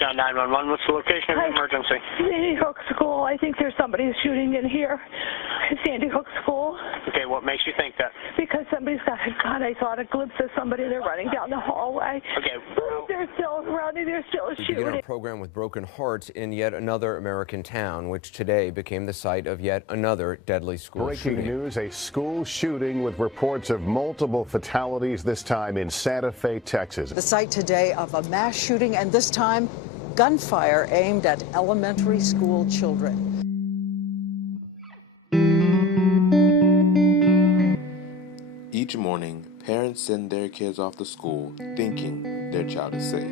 Dowgiallo 911, what's the location of the emergency? Sandy Hook School. I think there's somebody shooting in here. Sandy Hook School. Okay, what makes you think that? Because somebody's got a gun. I saw a glimpse of somebody. They're running down the hallway. Okay. They're still running. They're still We shooting. begin our program with broken hearts in yet another American town, which today became the site of yet another deadly school shooting. Breaking news, a school shooting with reports of multiple fatalities, this time in Santa Fe, Texas. The site today of a mass shooting, and this time gunfire aimed at elementary school children. Each morning, parents send their kids off to school thinking their child is safe.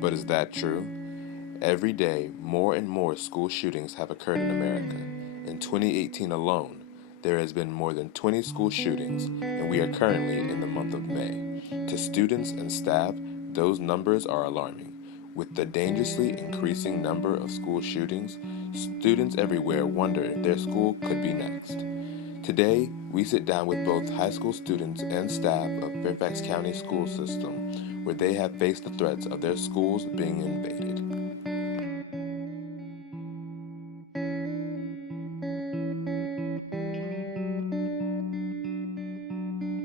But is that true? Every day, more and more school shootings have occurred in America. In 2018 alone, there has been more than 20 school shootings, and we are currently in the month of May. To students and staff, those numbers are alarming. With the dangerously increasing number of school shootings, students everywhere wonder if their school could be next. Today, we sit down with both high school students and staff of Fairfax County school system, where they have faced the threats of their schools being invaded.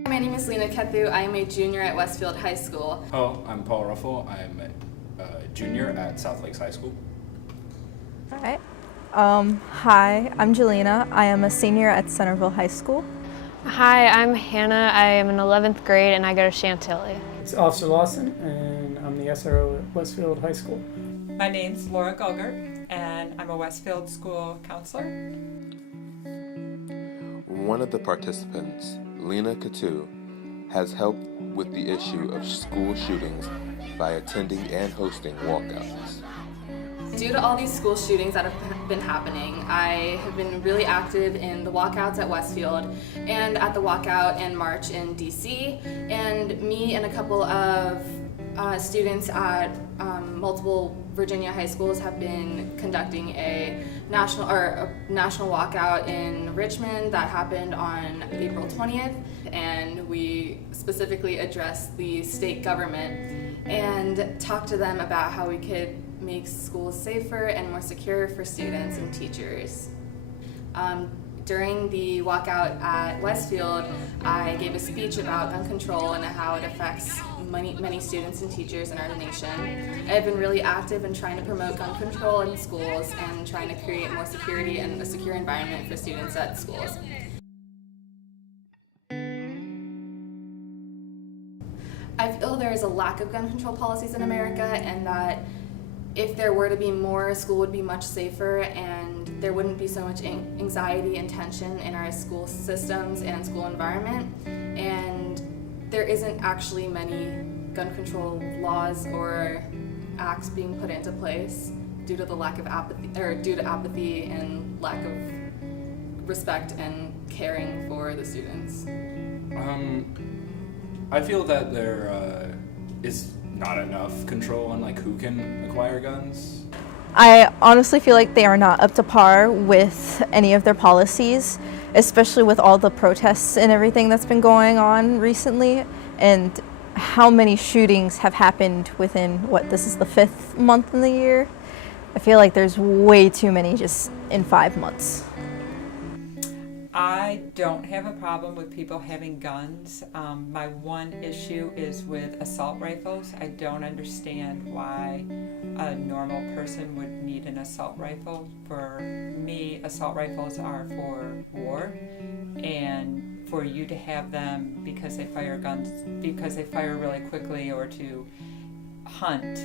My name is Lena Kethu. I am a junior at Westfield High School. Hello, I'm Paul Ruffle. I'm a junior at South Lakes High School. All right. Hi, I'm Jelena. I am a senior at Centerville High School. Hi, I'm Hannah. I am in 11th grade and I go to Chantilly. It's Officer Lawson and I'm the SRO at Westfield High School. My name's Laura Gulgert and I'm a Westfield school counselor. One of the participants, Lena Kethu, has helped with the issue of school shootings by attending and hosting walkouts. Due to all these school shootings that have been happening, I have been really active in the walkouts at Westfield and at the walkout and march in DC. And me and a couple of students at multiple Virginia high schools have been conducting a national walkout in Richmond that happened on April 20th. And we specifically addressed the state government and talked to them about how we could make schools safer and more secure for students and teachers. During the walkout at Westfield, I gave a speech about gun control and how it affects many students and teachers in our nation. I've been really active in trying to promote gun control in schools and trying to create more security and a secure environment for students at schools. I feel there is a lack of gun control policies in America, and that if there were to be more, school would be much safer and there wouldn't be so much anxiety and tension in our school systems and school environment. And there isn't actually many gun control laws or acts being put into place due to the lack of apathy and lack of respect and caring for the students. I feel that there is not enough control on like who can acquire guns. I honestly feel like they are not up to par with any of their policies, especially with all the protests and everything that's been going on recently, and how many shootings have happened within, this is the 5th month in the year? I feel like there's way too many just in 5 months. I don't have a problem with people having guns. My one issue is with assault rifles. I don't understand why a normal person would need an assault rifle. For me, assault rifles are for war, and for you to have them because they fire really quickly or to hunt,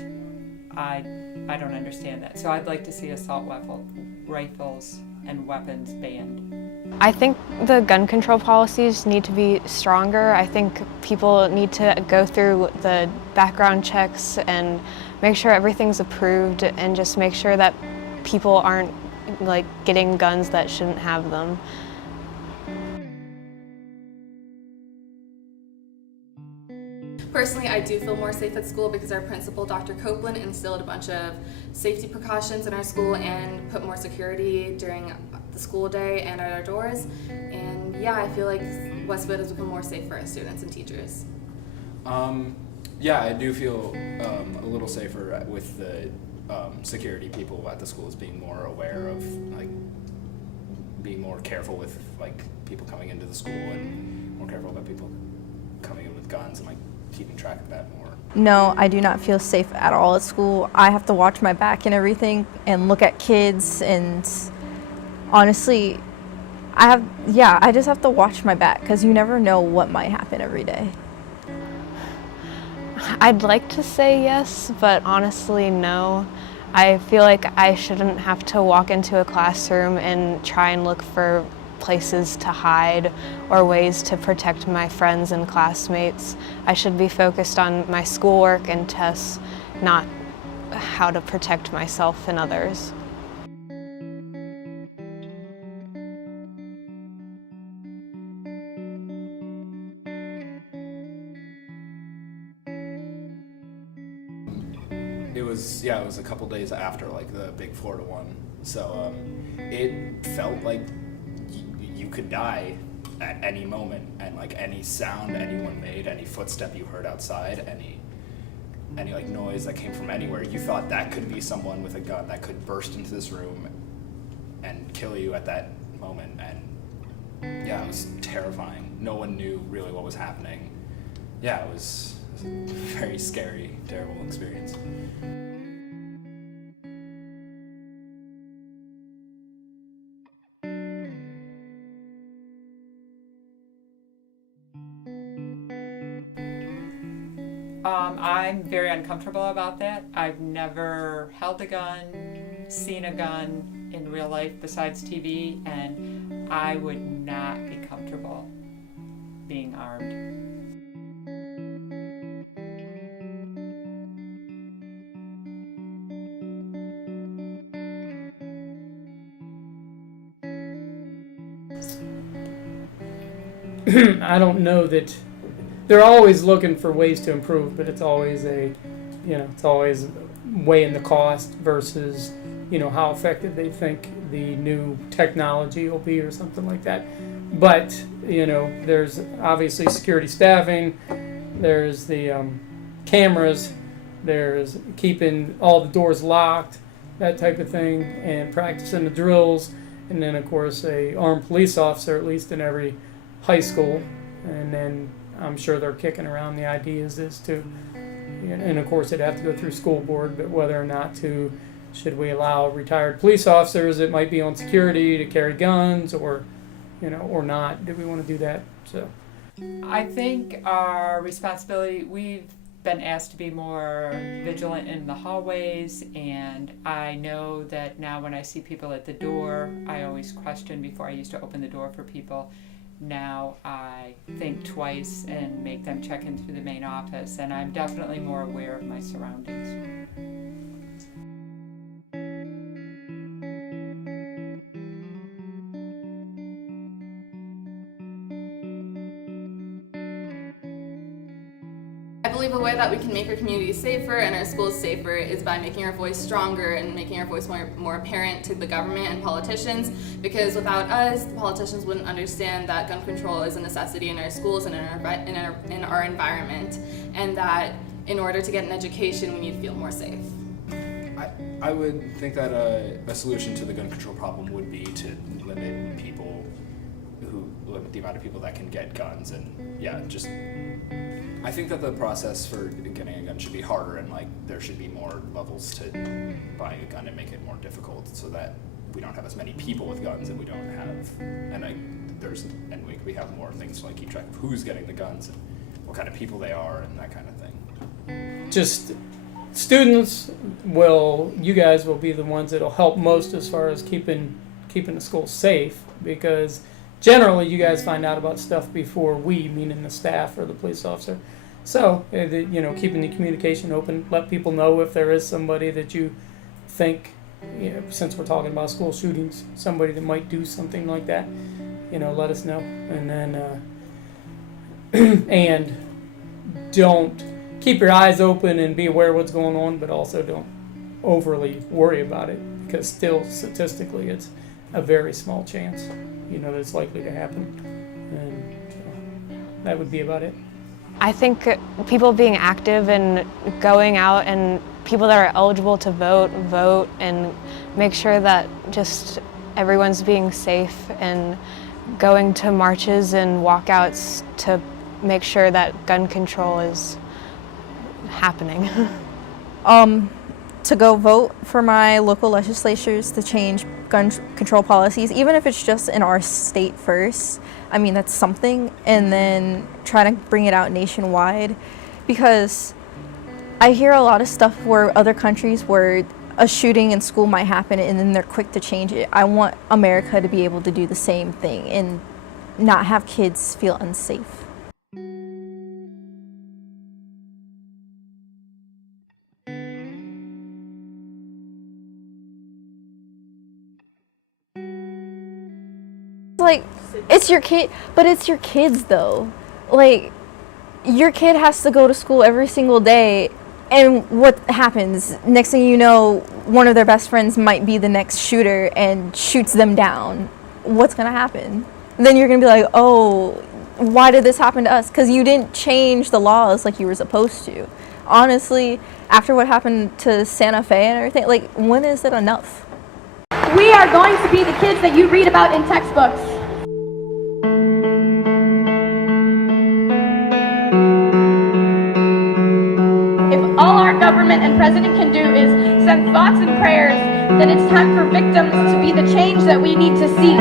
I don't understand that. So I'd like to see assault rifles and weapons banned. I think the gun control policies need to be stronger. I think people need to go through the background checks and make sure everything's approved and just make sure that people aren't like getting guns that shouldn't have them. Personally, I do feel more safe at school because our principal, Dr. Copeland, instilled a bunch of safety precautions in our school and put more security during the school day and at our doors. And yeah, I feel like Westfield has become more safe for our students and teachers. Yeah, I do feel a little safer with the security people at the schools being more aware of, like, being more careful with, like, people coming into the school and more careful about people coming in with guns and, like, keeping track of that more. No, I do not feel safe at all at school. I have to watch my back and everything and look at kids, and honestly, I just have to watch my back because you never know what might happen every day. I'd like to say yes, but honestly, no. I feel like I shouldn't have to walk into a classroom and try and look for places to hide or ways to protect my friends and classmates. I should be focused on my schoolwork and tests, not how to protect myself and others. It was a couple days after, like, the big Florida one, so it felt like you could die at any moment, and, like, any sound anyone made, any footstep you heard outside, any like noise that came from anywhere, you thought that could be someone with a gun that could burst into this room and kill you at that moment. And yeah, it was terrifying. No one knew really what was happening. Yeah, it was a very scary, terrible experience. I'm very uncomfortable about that. I've never held a gun, seen a gun in real life besides TV, and I would not be comfortable being armed. I don't know that they're always looking for ways to improve, but it's always weighing the cost versus, how effective they think the new technology will be or something like that. But, there's obviously security staffing, there's the cameras, there's keeping all the doors locked, that type of thing, and practicing the drills, and then, of course, a armed police officer, at least in every high school, and then I'm sure they're kicking around the ideas as to, and of course it'd have to go through school board, but whether or not should we allow retired police officers that might be on security to carry guns, or, or not? Do we want to do that? So, I think our responsibility, we've been asked to be more vigilant in the hallways, and I know that now when I see people at the door, I always question before I used to open the door for people. Now I think twice and make them check in through the main office, and I'm definitely more aware of my surroundings. I believe a way that we can make our communities safer and our schools safer is by making our voice stronger and making our voice more apparent to the government and politicians, because without us, the politicians wouldn't understand that gun control is a necessity in our schools and in our environment, and that in order to get an education, we need to feel more safe. I would think that a solution to the gun control problem would be to limit the amount of people that can get guns, and I think that the process for getting a gun should be harder, and, like, there should be more levels to buying a gun and make it more difficult, so that we don't have as many people with guns, and we don't have, we have more things to, like, keep track of who's getting the guns and what kind of people they are and that kind of thing. Just students you guys will be the ones that'll help most as far as keeping the school safe, because generally you guys find out about stuff before we, meaning the staff or the police officer. So, keeping the communication open, let people know if there is somebody that you think, since we're talking about school shootings, somebody that might do something like that, let us know. And then, and don't keep your eyes open and be aware of what's going on, but also don't overly worry about it, because still statistically it's a very small chance, that it's likely to happen. And that would be about it. I think people being active and going out, and people that are eligible to vote, and make sure that just everyone's being safe and going to marches and walkouts to make sure that gun control is happening. To go vote for my local legislatures to change gun control policies, even if it's just in our state first. I mean, that's something, and then try to bring it out nationwide, because I hear a lot of stuff where other countries where a shooting in school might happen and then they're quick to change it. I want America to be able to do the same thing and not have kids feel unsafe. Like, it's your kid, but it's your kids though. Like, your kid has to go to school every single day, and what happens? Next thing you know, one of their best friends might be the next shooter and shoots them down. What's gonna happen? Then you're gonna be like, oh, why did this happen to us? Because you didn't change the laws like you were supposed to. Honestly, after what happened to Santa Fe and everything, like, when is it enough? We are going to be the kids that you read about in textbooks. If all our government and president can do is send thoughts and prayers, then it's time for victims to be the change that we need to see.